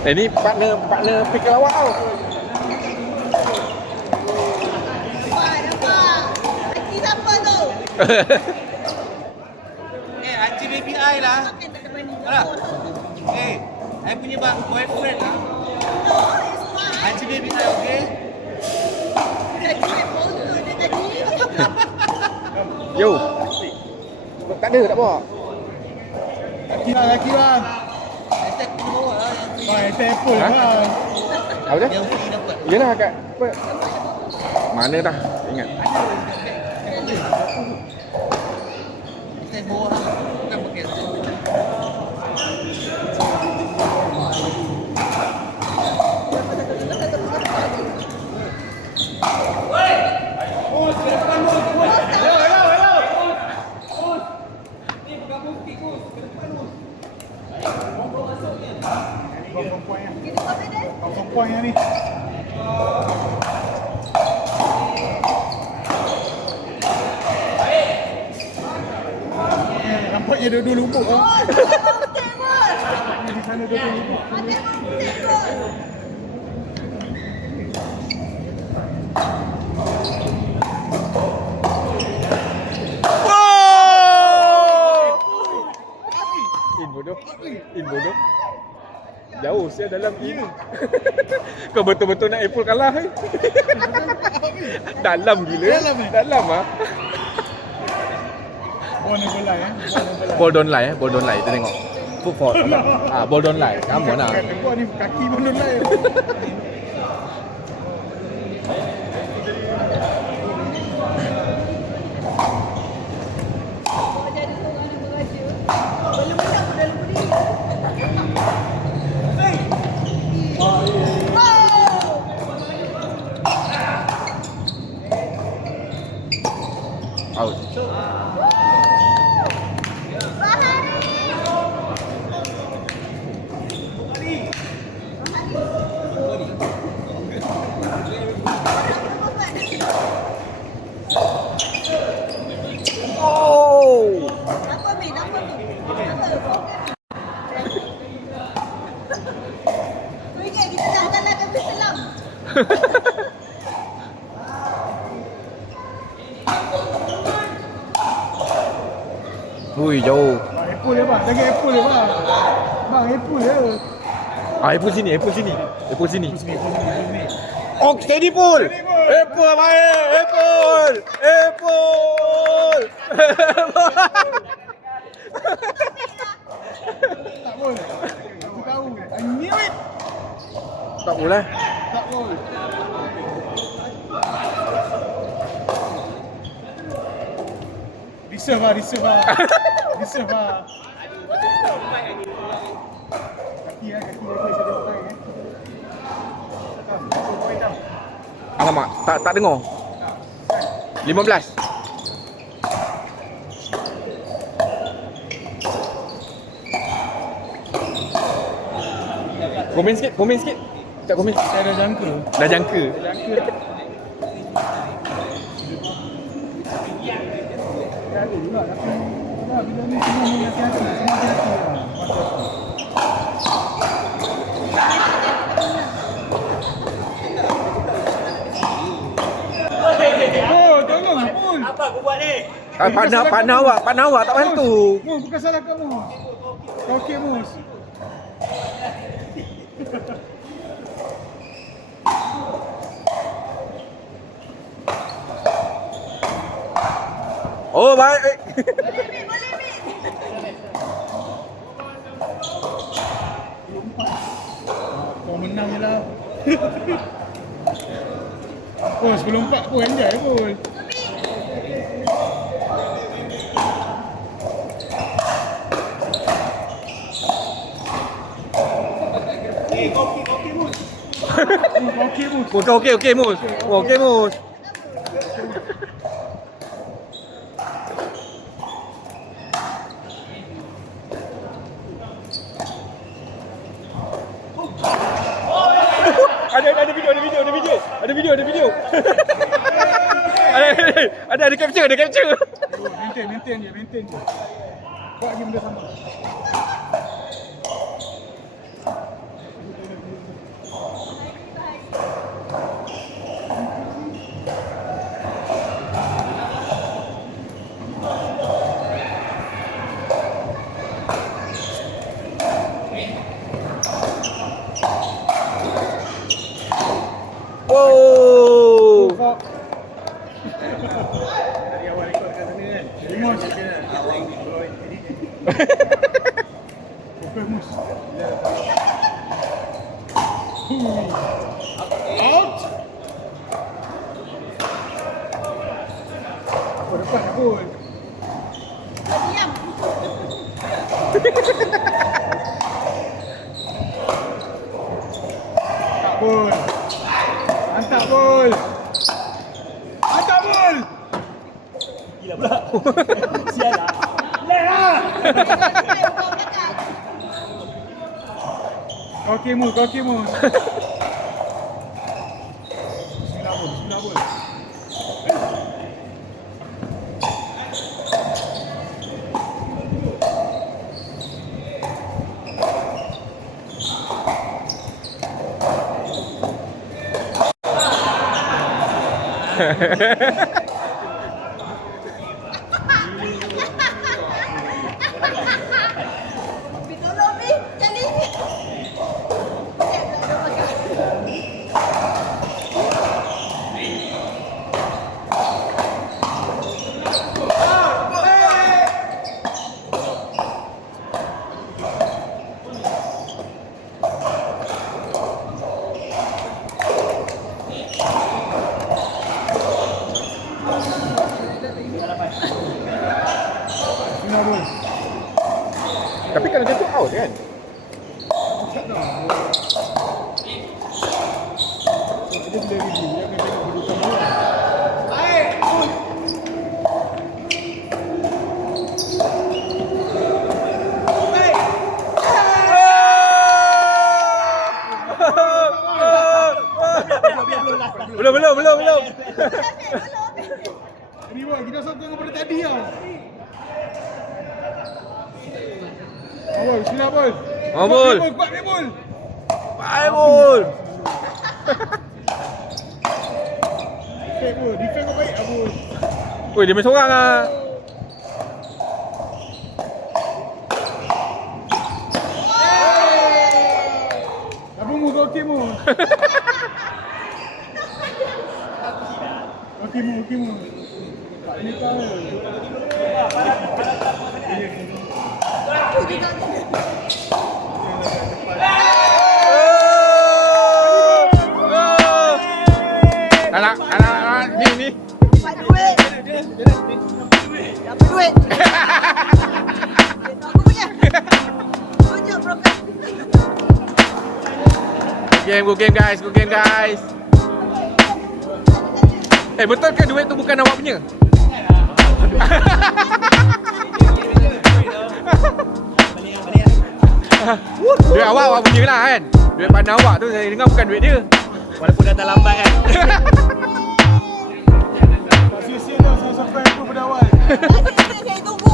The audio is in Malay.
Ni partner pick lawak tau. Nampak. Haji siapa tu? Haji baby I lah. Makan tak ada mani. Alah. I punya boyfriend lah. No, it's fine. Haji baby I, okay? Jadi saya foto dia tadi. Yo. Tak ada, tak bawa. Laki bang. Hashtag punya bawah lah. Hashtag Apple Ha? bang. Apa dia? Yang free dapat. Yelah kat apa? Mana dah? Ingat. Hashtag bawah lah. Bukan pakai hashtag. Kau point yang ni. Nampaknya dua-dua lubuk lah. Di sana dua-dua lubuk. In bodoh. Jauh saya dalam in. Kau betul-betul nak Apple kalah. Dalam gila. Dalam ah. Oh, ni bola ya. Ball don't lie. Kita tengok. Football. Ball don't lie. Sama lah. Kau ni kaki pun dah lain. Out. Oh. Apa Mi? Apa Mi? Kau ingat kita dah kalahkan Islam. Hui, jauh. Apple ya bang. Jaga Apple ya bang. Bang, Apple ya. Apple sini. Oh, steady pull. Apple baik. Apple. Tak boleh. Aku tahu. I knew it. Tak boleh. Tak boleh. Reserve lah. Reserve lah. Kaki lagi saya tengok lagi. Alamak, tak dengar. 15. Komen sikit. Tak komen. Saya dah jangka. Dah jangka. Ada juga tapi bila ni semua ni hati-hati. Semua hati-hati lah. Oh, tolong Apul. Apa aku buat ni? Partner awak tak bantu. Mus, bukan salah kamu. Kau okey, Mus. Oh, baik. Kau menang je lah. Oh, sebelum 4 pun enjoy pun. Mus, okey, Mus. Okey, Mus. Ada video. Ada capture. Maintain je. Buat lagi benda sama. Wow. Dari awal ikut kat sana kan. Mus. Awal ikut ini. Fokus mus. Out. Apa depan pun. Diam. Tak pun. Mantap pun. Mantap pun. Gila pula. Sial lah. Leh lah. Kau okey mus, kau okey mus. Bismillah pun, bismillah pun. Tolong ni, jadi. Bismillah pun. Tapi kalau macam tu out kan? Tak tahu. Dia bila review, dia akan tengok kedudukan bola. Belum. Ini boy, kita sokong daripada tadi tau. Abul, bismillah Abul. Abul. Kuat Abul. Baibul. Defend kau baik Abul. Woi, dia main seorang ah. Abul mu, kau okey mu. Okey mu. Tak boleh tahu. Anak, ni. Dapat duit. Dapat duit. Aku punya. Punya profit. Good game guys. Betul ke duit tu bukan awak punya? Duit awak punya lah kan? Duit partner awak tu saya dengar bukan duit dia. Walaupun datang lambat kan. Tak sia-sia tau saya sampai aku pada awal. Saya tunggu.